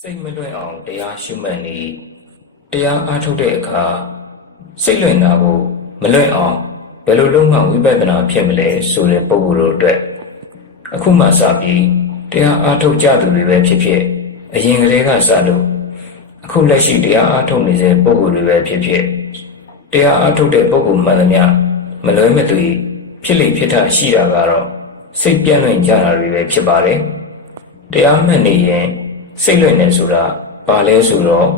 စိတ်မလွင့်အောင်တရားရှုမှတ်နေတရားအားထုတ်တဲ့အခါစိတ်လွင့်တာကိုမလွင့်အောင်ဘယ်လိုလုပ်မှဝိပဿနာဖြစ်မလဲဆိုတဲ့ပုံကိုယ်တို့အတွက်အခုမှစပြီးတရားအားထုတ်ကြသူတွေပဲဖြစ်ဖြစ်အရင်ကတည်းကစလို့အခုလက်ရှိတရားအားထုတ်နေတဲ့ပုံကိုယ်တွေပဲဖြစ်ဖြစ်တရားအားထုတ်တဲ့ပုံကိုယ်မှန်သမျှမလွဲမသွေဖြစ်လိဖြစ်တာရှိတာကတော့စိတ်ပြန့်လွင့်ကြတာတွေပဲဖြစ်ပါတယ်တရားမှတ်နေရင် စိတ်လွင့်နေဆိုတာဘာလဲဆိုတော့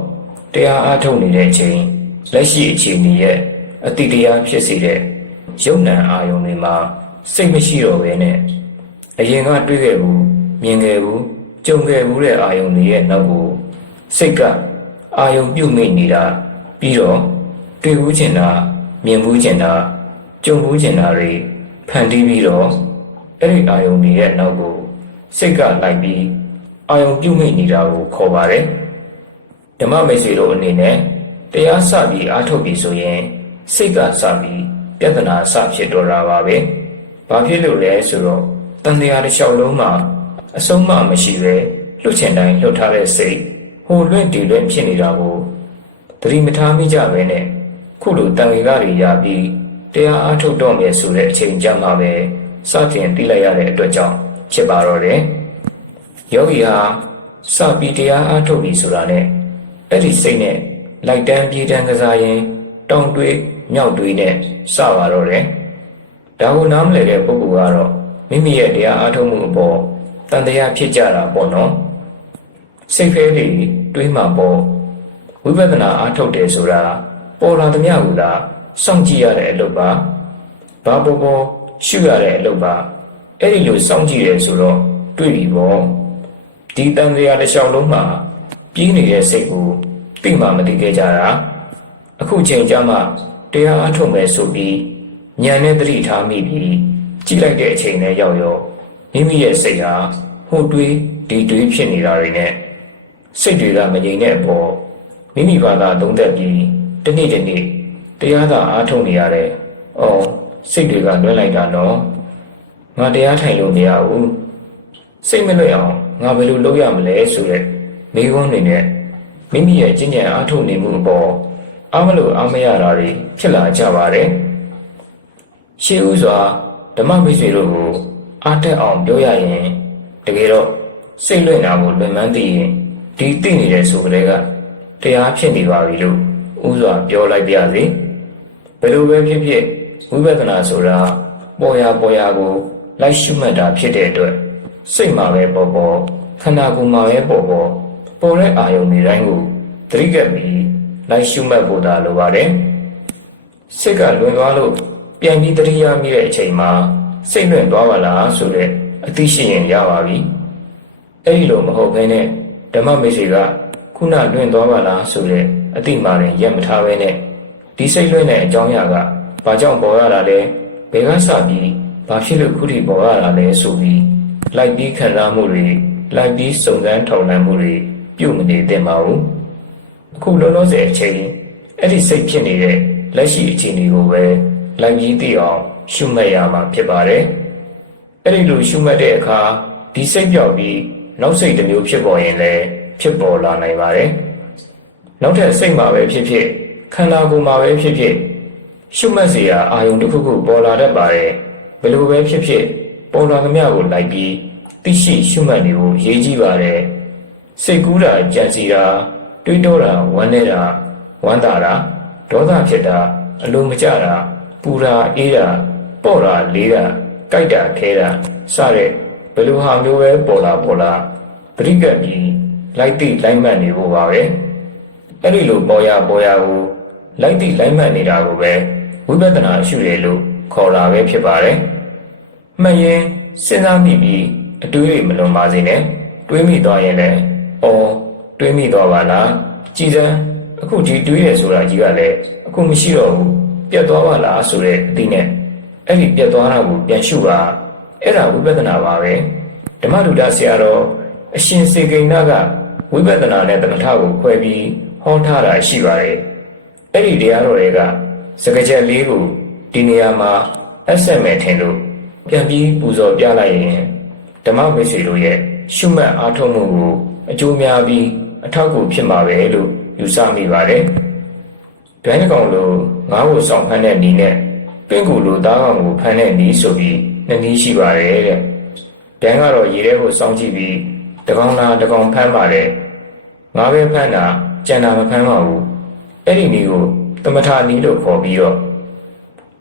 တရားအားထုတ်နေတဲ့အချိန်လက်ရှိအခြေအနေရဲ့အတိတရားဖြစ်စေတဲ့ယုံ nant အာယုံတွေမှာစိတ်မရှိတော့ဘဲနဲ့အရင်ကတွေ့ခဲ့ဘူးမြင်ခဲ့ဘူးကြုံခဲ့ဘူးတဲ့အာယုံတွေရဲ့နောက်ကိုစိတ်ကအာယုံပြုတ်မိနေတာပြီးတော့တွေ့ဘူးချင်တာမြင်ဘူးချင်တာကြုံဘူးချင်တာတွေဖန်တီးပြီးတော့အဲ့ဒီအာယုံတွေရဲ့နောက်ကိုစိတ်ကလိုက်ပြီး အာယုံပြုတ်မိနေတာကိုခေါ်ပါတယ်ဓမ္မမိတ်ဆွေတို့အနေနဲ့တရားစပြီးအားထုတ်ပြီးဆိုရင်စိတ်ကစပြီးပြဿနာစဖြစ်တော့တာပါပဲ။ဘာဖြစ်လို့လဲဆိုတော့တန်တရားတစ်လျှောက်လုံးမှာအဆုံးမမရှိပဲလှုပ်ချင်တိုင်းလှုပ်ထားတဲ့စိတ်ဟိုလွင့်ဒီလွင့်ဖြစ်နေတာကိုသတိမထားမိကြပဲနဲ့ခုလိုတန်ခေကတွေရပြီးတရားအားထုတ်တော့မယ်ဆိုတဲ့အချိန်ကြမှာပဲစတင်သိလိုက်ရတဲ့အတွက်ကြောင့်ဖြစ်ပါတော့တယ်။ ယောဂီဟာစပြီးတရားအားထုတ်ပြီဆိုတာနဲ့အဲ့ဒီစိတ်နဲ့လိုက်တန်းပြေးတန်းကစားရင်တောင်တွေးမြောက်တွေးနဲ့စပါတော့တယ်။ဒါကိုနားမလည်တဲ့ပုဂ္ဂိုလ်ကတော့မိမိရဲ့တရားအားထုတ်မှုအပေါ်တန်တရားဖြစ်ကြတာပေါ့နော်။စိတ်ခဲတွေတွေးမှပေါ့ဝိပဿနာအားထုတ်တယ်ဆိုတာပေါ်လာသမျှကသာစောင့်ကြည့်ရတဲ့အလုပ်ပါ။ဘာပေါ်ပေါ်ရှုရတဲ့အလုပ်ပါ။အဲ့ဒီလိုစောင့်ကြည့်ရဲဆိုတော့တွေ့ပြီပေါ့။ ဒီတန်တရားတစ်လျှောက်လုံးမှာပြင်းနေတဲ့စိတ်ကိုသိမှမသိခဲ့ကြတာအခုချိန်ကျမှတရားအထုတ်မယ်ဆိုပြီးညံနဲ့တတိထားမိပြီးကြည့်လိုက်တဲ့အချိန်နဲ့ရောက်ရောမိမိရဲ့စိတ်ဟာဟိုတွေးဒီတွေးဖြစ်နေတာတွေနဲ့စိတ်တွေကမငြိမ်တဲ့အပေါ်မိမိဘာသာသုံးသက်ပြီးတစ်နေ့တစ်နေ့တရားသာအားထုတ်နေရတယ်။အော်စိတ်တွေကလွဲလိုက်တာနော်။ငါတရားထိုင်လို့မရဘူး။စိတ်မလွတ်အောင် ငါဘယ်လိုလုပ်ရမလဲဆိုတဲ့မိကုန်းတွေနဲ့မိမိရဲ့ကျင့်ကြံအားထုတ်နေမှုအပေါ်အားမလို့အားမရတာတွေဖြစ်လာကြပါတယ်။ရှေးဥစွာဓမ္မမိတ်ဆွေတို့ကိုအားတက်အောင်ပြောရရင်တကယ်တော့စိတ်လွင့်တာကိုလွန်မှန်းသိရင်ဒီသိနေတဲ့ဆိုကလေးကတရားဖြစ်နေပါပြီလို့ဥစွာပြောလိုက်ပါရစေ။ဘယ်လိုပဲဖြစ်ဖြစ်ဝိပဿနာဆိုတာပေါ်ရပေါ်ရကိုလိုက်ရှုမှတ်တာဖြစ်တဲ့အတွက် စိတ်မှာပဲပေါ်ပေါ်ခန္ဓာကိုယ်မှာပဲပေါ်ပေါ်ပေါ်တဲ့အာယုန်တွေတိုင်းကိုသတိကပ်ပြီးလိုက်ရှုမှတ်ဖို့သာလိုပါတယ်စိတ်ကလွန်သွားလို့ပြန်ပြီးသတိရမိတဲ့အချိန်မှာစိတ်လွင့်သွားပါလားဆိုတဲ့အသိရှိရင်ရပါပြီအဲ့ဒီလိုမဟုတ်ဘဲနဲ့ဓမ္မမိတ်ဆွေကခုနလွင့်သွားပါလားဆိုတဲ့အသိမှရင်ရက်မထားဘဲနဲ့ဒီစိတ်လွင့်တဲ့အကြောင်းအရာကဘာကြောင့်ပေါ်ရတာလဲဘယ်ကစပြီးဘာဖြစ်လို့ခုထိပေါ်ရတာလဲဆိုပြီး လိုက်ပြီးခံစားမှုတွေလိုက်ပြီးစုံစမ်းထောက်လှမ်းမှုတွေပြုမနေသင့်ပါဘူးအခုလောလောဆယ်အချိန်အဲ့ဒီစိတ်ဖြစ်နေတဲ့လက်ရှိအခြေအနေကိုပဲလိုက်ပြီးသိအောင်ရှုမှတ်ရမှာဖြစ်ပါတယ်အဲ့ဒီလိုရှုမှတ်တဲ့အခါဒီစိတ်ပြောက်ပြီးနောက်စိတ်တစ်မျိုးဖြစ်ပေါ်ရင်လည်းဖြစ်ပေါ်လာနိုင်ပါတယ်နောက်ထပ်စိတ်မှာပဲဖြစ်ဖြစ်ခန္ဓာကိုယ်မှာပဲဖြစ်ဖြစ်ရှုမှတ်စရာအာယုံတစ်ခုခုပေါ်လာတတ်ပါတယ်ဘယ်လိုပဲဖြစ်ဖြစ် ပေါ်လာသမျှကိုလိုက်ပြီးသိရှိရှုမှတ်နေဖို့ရည်ကြီးပါတယ်စိတ်ကူးတာကြံစီတာတွေးတောတာဝမ်းနေတာဝမ်းသာတာဒေါသဖြစ်တာအလိုမကျတာပူတာအေးတာပေါ့တာလေးတာကြိုက်တာခဲတာစတဲ့ဘယ်လိုဟာမျိုးပဲပေါ်လာပေါ်လာပရိကပ်ပြီးလိုက်တိလိုက်မှတ်နေဖို့ပါပဲအဲ့ဒီလိုပေါ်ရပေါ်ရကိုလိုက်တိလိုက်မှတ်နေတာကိုပဲဝိပဿနာရှုတယ်လို့ခေါ်တာပဲဖြစ်ပါတယ် မှတ်ရင်စဉ်းစားမိပြီးအတွေးတွေမလွန်ပါစေနဲ့တွေးမိသွားရင်လည်းအော်တွေးမိသွားပါလားကြည်စမ်းအခုဒီတွေးရဆိုတာကြီးကလည်းအခုမရှိတော့ဘူးပြတ်သွားပါလားဆိုတဲ့အသည့်နဲ့အဲ့ဒီပြတ်သွားတာကိုပြန်ရှုပါအဲ့ဒါဝိပဿနာပါပဲဓမ္မဒုဒဆရာတော်အရှင်စေကိဏကဝိပဿနာနဲ့တမထကိုခွဲပြီးဟောထားတာရှိပါတယ်အဲ့ဒီတရားတော်တွေကစကကြက်လေးကိုဒီနေရာမှာအဆက်မဲ့ထင်လို့ ပြန်ပြီးပူဇော်ပြလိုက်ရင်ဓမ္မဝိသေတို့ရဲ့ရှုမှတ်အားထုတ်မှုကိုအကျိုးများပြီးအထောက်အကူဖြစ်မှာပဲလို့ယူဆမိပါတယ်။ဒိုင်းတစ်ကောင်လိုငါးကိုဆောင်ဖမ်းတဲ့နီးနဲ့ပင့်ကူလိုသားကောင်ကိုဖမ်းတဲ့နီးဆိုပြီးနှစ်နည်းရှိပါတယ်တဲ့။ဒိုင်းကတော့ရေထဲကိုစောင်းကြည့်ပြီးတကောင်လားတကောင်ဖမ်းပါတယ်။ငါပဲဖမ်းတာကြံတာမဖမ်းပါဘူး။အဲ့ဒီနီးကိုတမထာနီးလို့ခေါ်ပြီးတော့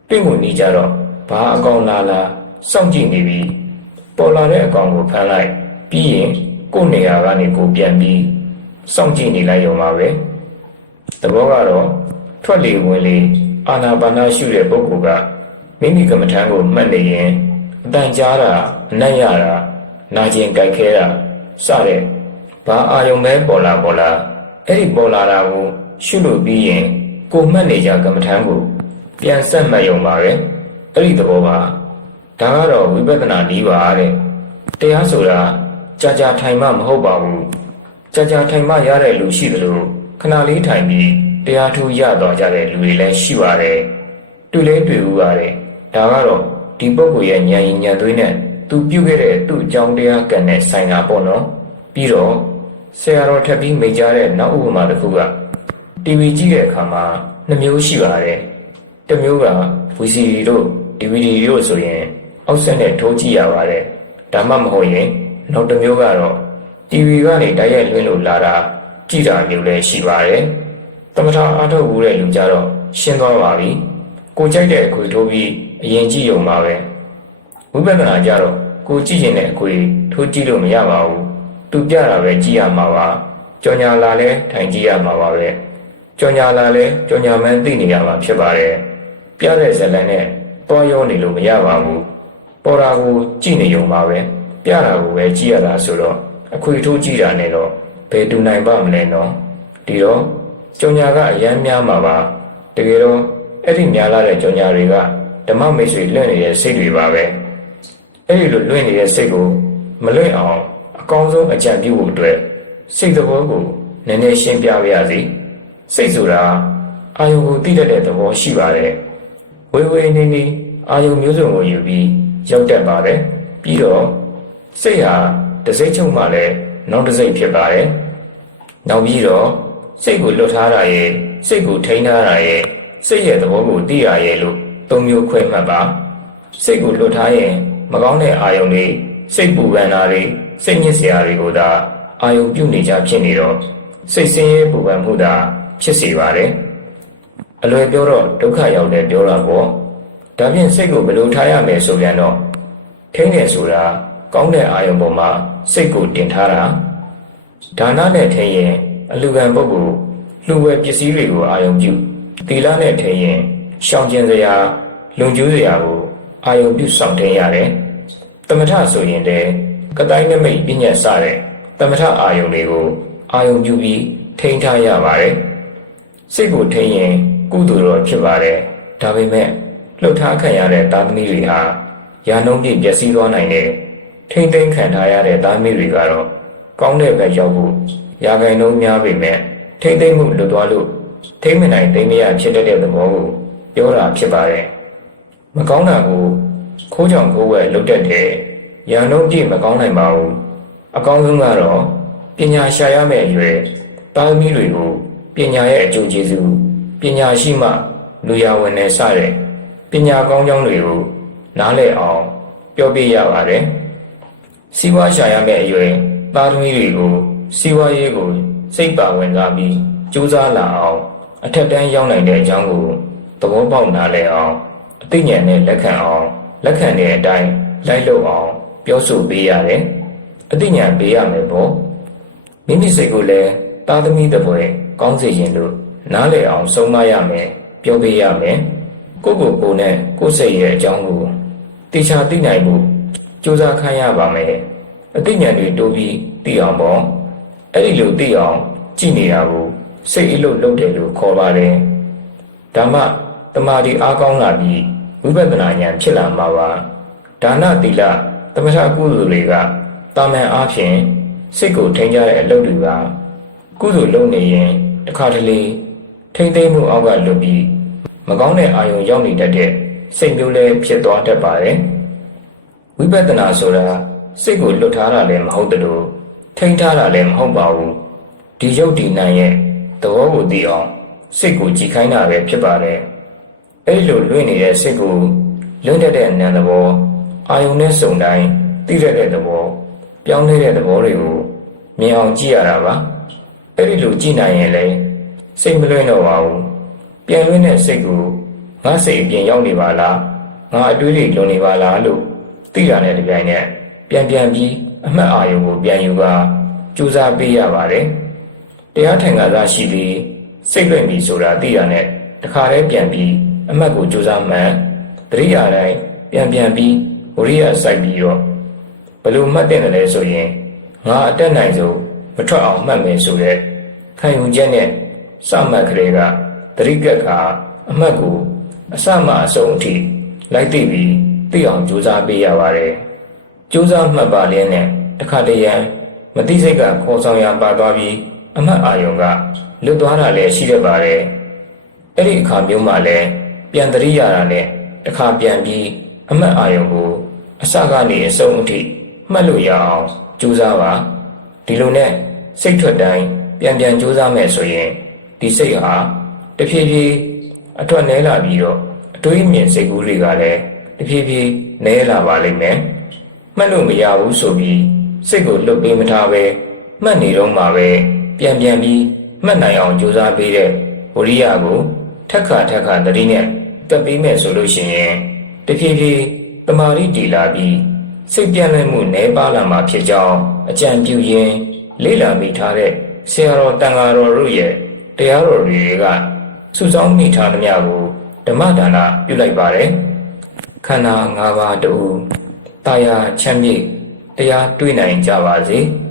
ပင့်ကူနီးကြတော့ဘာအကောင်လာလာ စောင့်ကြည့်နေပြီးပေါ်လာတဲ့အကောင်ကိုဖမ်းလိုက်ပြီးရင်ကိုယ့်နေရာကနေကိုပြန်ပြီးစောင့်ကြည့်နေလိုက်ရုံပါပဲသဘောကတော့ထွက်လေဝင်လေအာနာပါနာရှုတဲ့ပုဂ္ဂိုလ်ကမိမိကမ္မထံကိုမှတ်နေရင်အတန်ကြားတာအနံ့ရတာနာကျင်ကြိုက်ခဲတာစတဲ့ဘာအာယုံပဲပေါ်လာပေါ်လာအဲ့ဒီပေါ်လာတာကိုရှုလို့ပြီးရင်ကိုမှတ်နေကြကမ္မထံကိုပြန်ဆက်မှတ်ရုံပါပဲအဲ့ဒီသဘောပါ ဒါကတော့ဝိပဿနာနည်းပါတဲ့တရားဆိုတာကြာကြာထိုင်မှမဟုတ်ပါဘူးကြာကြာထိုင်မှရတဲ့လူရှိသလိုခဏလေးထိုင်ပြီးတရားထူးရတော့ကြတဲ့လူတွေလည်းရှိပါတယ်တွေ့လဲတွေ့ဦးပါတယ်ဒါကတော့ဒီပုဂ္ဂိုလ်ရဲ့ဉာဏ်ရည်ဉာဏ်သွေးနဲ့သူပြုခဲ့တဲ့သူ့အကြောင်းတရားကံနဲ့ဆိုင်တာပေါ့နော်ပြီးတော့ဆရာတော်ထပ်ပြီးမိကြားတဲ့နောက်ဥပမာတစ်ခုက TV ကြည့်တဲ့အခါမှာနှစ်မျိုးရှိပါတယ်တစ်မျိုးက VCD တို့ DVD တို့ဆိုရင် အောက်ဆက်နဲ့ထိုးကြည့်ရပါတယ်ဒါမှမဟုတ်ရင်နောက်တစ်မျိုးကတော့ TV ကနေတိုက်ရိုက်လွှင့်လို့လာတာကြည့်တာမျိုးလည်းရှိပါတယ်တမထအားထုတ်ဘူးတဲ့လူကြတော့ရှင်းသွားပါပြီကိုကြိုက်တဲ့အခွေထိုးပြီးအရင်ကြည့်ရုံပါပဲဝိပဿနာကြတော့ကိုကြည့်ရင်တဲ့အခွေထိုးကြည့်လို့မရပါဘူးသူပြတာပဲကြည့်ရမှာပါကြော်ညာလာလဲထိုင်ကြည့်ရမှာပါပဲကြော်ညာလာလဲကြော်ညာမှန်းသိနေရမှာဖြစ်ပါတယ်ပြတဲ့ဇလန်နဲ့တွားရောနေလို့မရပါဘူး ပေါ်တာကိုကြည့်နေရုံပါပဲပြတာကိုပဲကြည့်ရတာဆိုတော့အခွေထိုးကြည့်တာနဲ့တော့ဘယ်တူနိုင်ပါမလဲနော်ဒီတော့ကြော်ညာကအရန်များမှာပါတကယ်တော့အဲ့ဒီများလာတဲ့ကြော်ညာတွေကဓမ္မမိတ်ဆွေလွင့်နေတဲ့စိတ်တွေပါပဲအဲ့ဒီလိုလွင့်နေတဲ့စိတ်ကိုမလွင့်အောင်အကောင်းဆုံးအကြံပြုဖို့အတွက်စိတ်သဘောကိုနည်းနည်းရှင်းပြပါရစေစိတ်ဆိုတာအာယုံကိုသိတတ်တဲ့သဘောရှိပါတယ်ဝေဝေနေနေအာယုံမျိုးစုံကိုယူပြီး ရောက်တတ်ပါတယ်ပြီးတော့စိတ်ဟာတစ်စိတ်ချုပ်မှလည်းနောက်တစ်စိတ်ဖြစ်ပါတယ်နောက်ပြီးတော့စိတ်ကိုလွတ်ထားတာရဲ့စိတ်ကိုထိန်းထားတာရဲ့စိတ်ရဲ့သဘောကိုသိရရဲ့လို့သုံးမျိုးခွဲမှတ်ပါစိတ်ကိုလွတ်ထားရင်မကောင်းတဲ့အာယုံတွေစိတ်ပူပန်တာတွေစိတ်ညစ်စရာတွေကိုသာအာယုံပြုနေကြဖြစ်နေတော့စိတ်ဆင်းရဲပူပန်မှုသာဖြစ်စေပါတယ်အလွယ်ပြောတော့ဒုက္ခရောက်တယ်ပြောတာပေါ့ ဒါဖြင့်စိတ်ကိုဘယ်လိုထားရမယ်ဆိုပြန်တော့ထိန်းတယ်ဆိုတာကောင်းတဲ့အာယုံပေါ်မှာစိတ်ကိုတင်ထားတာဒါနနဲ့ထိန်းရင်အလူကံပုဂ္ဂိုလ်လှူဝဲပစ္စည်းတွေကိုအာယုံပြုသီလနဲ့ထိန်းရင်ရှောင်ကျင်စရာလုံကျူးစရာကိုအာယုံပြုဆောင်ထိန်းရတယ်တမထဆိုရင်တည်းကတိုင်းနမိတ်ပညာစတဲ့တမထအာယုံတွေကိုအာယုံပြုပြီးထိန်းထားရပါတယ်စိတ်ကိုထိန်းရင်ကုသိုလ်တော့ဖြစ်ပါတယ်ဒါပေမဲ့ လှုပ်ထားခံရတဲ့သားသမီးတွေဟာရာနှုန်းပြည့်ပျက်စီးသွားနိုင်တဲ့ထိမ့်သိမ်းခံထားရတဲ့သားသမီးတွေကတော့ကောင်းတဲ့ဘက်ရောက်ဖို့ရာဂိုင်နှုန်းများပေမဲ့ထိမ့်သိမ်းမှုလွတ်သွားလို့ထိမ့်မနိုင်သိမ့်မရဖြစ်တတ်တဲ့သဘောကိုပြောတာဖြစ်ပါတယ်မကောင်းတာကိုခိုးကြောင်ခိုးဝဲလုတ်တတ်တဲ့ရာနှုန်းပြည့်မကောင်းနိုင်ပါဘူးအကောင်းဆုံးကတော့ပညာရှာရမယ့်အရွယ်သားသမီးတွေကိုပညာရဲ့အကျိုးကျေးဇူးပညာရှိမှလူရဝင်နေစတဲ့ ပညာကောင်းကြောင်းတွေကိုနားလည်အောင်ပြောပြရပါတယ်။စီးပွားရှာရမယ့်အရွယ်သားသမီးတွေကိုစီးပွားရေးကိုစိတ်ပါဝင်စားပြီးကြိုးစားလာအောင်အထက်တန်းရောက်နိုင်တဲ့အကြောင်းကိုသဘောပေါက်နားလည်အောင်အသိဉာဏ်နဲ့လက်ခံအောင်လက်ခံတဲ့အတိုင်းလိုက်လုပ်အောင်ပြောဆိုပေးရတယ်။အသိဉာဏ်ပေးရမယ်ပေါ့။မိမိစိတ်ကိုလည်းသားသမီးတစ်ပွဲကောင်းစေရင်လို့နားလည်အောင်ဆုံးမရမယ်ပြောပေးရမယ်။ ကိုယ့်ကိုယ်ကိုယ်နဲ့ကိုယ့်စိတ်ရဲ့အကြောင်းကိုတေချာသိနိုင်ဖို့ကြိုးစားခိုင်းရပါမယ်အသိဉာဏ်တွေတိုးပြီးသိအောင်ပေါ့အဲ့ဒီလိုသိအောင်ကြည့်နေတာကိုစိတ်အလုပ်လုပ်တယ်လို့ခေါ်ပါတယ်ဓမ္မတမာတိအားကောင်းလာပြီးဝိပဿနာဉာဏ်ဖြစ်လာမှာပါဒါနသီလသမထကုသိုလ်တွေကတာမန်အားဖြင့်စိတ်ကိုထိန်းကြတဲ့အလုပ်တွေကကုသိုလ်လုပ်နေရင်တစ်ခါတလေထိမ့်သိမ့်မှုအောက်ကလွတ်ပြီး မကောင်းတဲ့အာယုံရောက်နေတတ်တဲ့စိတ်မျိုးလည်းဖြစ်သွားတတ်ပါတယ်ဝိပဿနာဆိုတာစိတ်ကိုလွတ်ထားတာလည်းမဟုတ်တလို့ထိန်းထားတာလည်းမဟုတ်ပါဘူးဒီရုပ်ဒီနာရဲ့သဘောကိုသိအောင်စိတ်ကိုကြည်ခိုင်းတာပဲဖြစ်ပါတယ်အဲ့လိုလွင့်နေတဲ့စိတ်ကိုလွင့်တတ်တဲ့နံသဘောအာယုန်နဲ့စုံတိုင်းသိရတဲ့သဘောပြောင်းလဲတဲ့သဘောတွေကိုမြင်အောင်ကြည့်ရတာပါအဲ့ဒီလိုကြည့်နိုင်ရင်လည်းစိတ်မလွင့်တော့ပါဘူး ပြန်လွင့်တဲ့စိတ်ကိုငါစိတ်အပြင်ရောက်နေပါလားငါအတွေးတွေလွန်နေပါလားလို့သိရတဲ့တပြိုင်နက်ပြန်ပြန်ပြီးအမှတ်အာရုံကိုပြန်ယူကကြိုးစားပေးရပါတယ်တရားထိုင်ကစားရှိပြီးစိတ်လွင့်ပြီဆိုတာသိရတဲ့တခါတည်းပြန်ပြီးအမှတ်ကိုကြိုးစားမှန်တတိယတိုင်းပြန်ပြန်ပြီးဝရိယစိုက်ပြီးတော့ဘယ်လိုမှတ်တင်တယ်လဲဆိုရင်ငါအတက်နိုင်ဆုံးမထွက်အောင်မှတ်မယ်ဆိုတဲ့ခံယူချက်နဲ့စမှတ်ကလေးက တတိကခါအမှတ်ကိုအစမှအဆုံးအထိလိုက်သိပြီးသိအောင်ကြိုးစားပေးရပါတယ်ကြိုးစားမှတ်ပါလင်းနဲ့တခါတရံမသိစိတ်ကခေါ်ဆောင်ရပါသွားပြီးအမှတ်အာယုံကလွတ်သွားတာလည်းရှိတတ်ပါတယ်အဲ့ဒီအခါမျိုးမှလည်းပြန်တရိရတာနဲ့တခါပြန်ပြီးအမှတ်အာယုံကိုအစကနေအဆုံးအထိမှတ်လို့ရအောင်ကြိုးစားပါဒီလိုနဲ့စိတ်ထွက်တိုင်းပြန်ပြန်ကြိုးစားမယ်ဆိုရင်ဒီစိတ်ဟာ တဖြည်းဖြည်းအထွက်နဲလာပြီးတော့အတွေးမြင်စိတ်ကူးတွေကလည်းတဖြည်းဖြည်းနဲလာပါလိမ့်မယ်မှတ်လို့မရဘူးဆိုပြီးစိတ်ကိုလွတ်ပေးမထားပဲမှတ်နေတော့မှပဲပြန်ပြန်ပြီးမှတ်နိုင်အောင်ကြိုးစားပေးတဲ့ဝရိယကိုထက်ခါထက်ခါတတိနဲ့တက်ပေးမယ်ဆိုလို့ရှိရင်တဖြည်းဖြည်းတမာရီတည်လာပြီးစိတ်ပြန့်လွင့်မှုနည်းပါးလာမှာဖြစ်ကြောင်းအကြံပြုရင်းလေ့လာမိထားတဲ့ဆရာတော်တန်ဃာတော်တို့ရဲ့တရားတော်တွေက စုဆောင်းမိထားသမျှကိုဓမ္မဒါနပြုလိုက်ပါတယ်ခန္ဓာ၅ပါးတူတာယာချမ်းမြေ့တရားတွေ့နိုင်ကြပါစေ။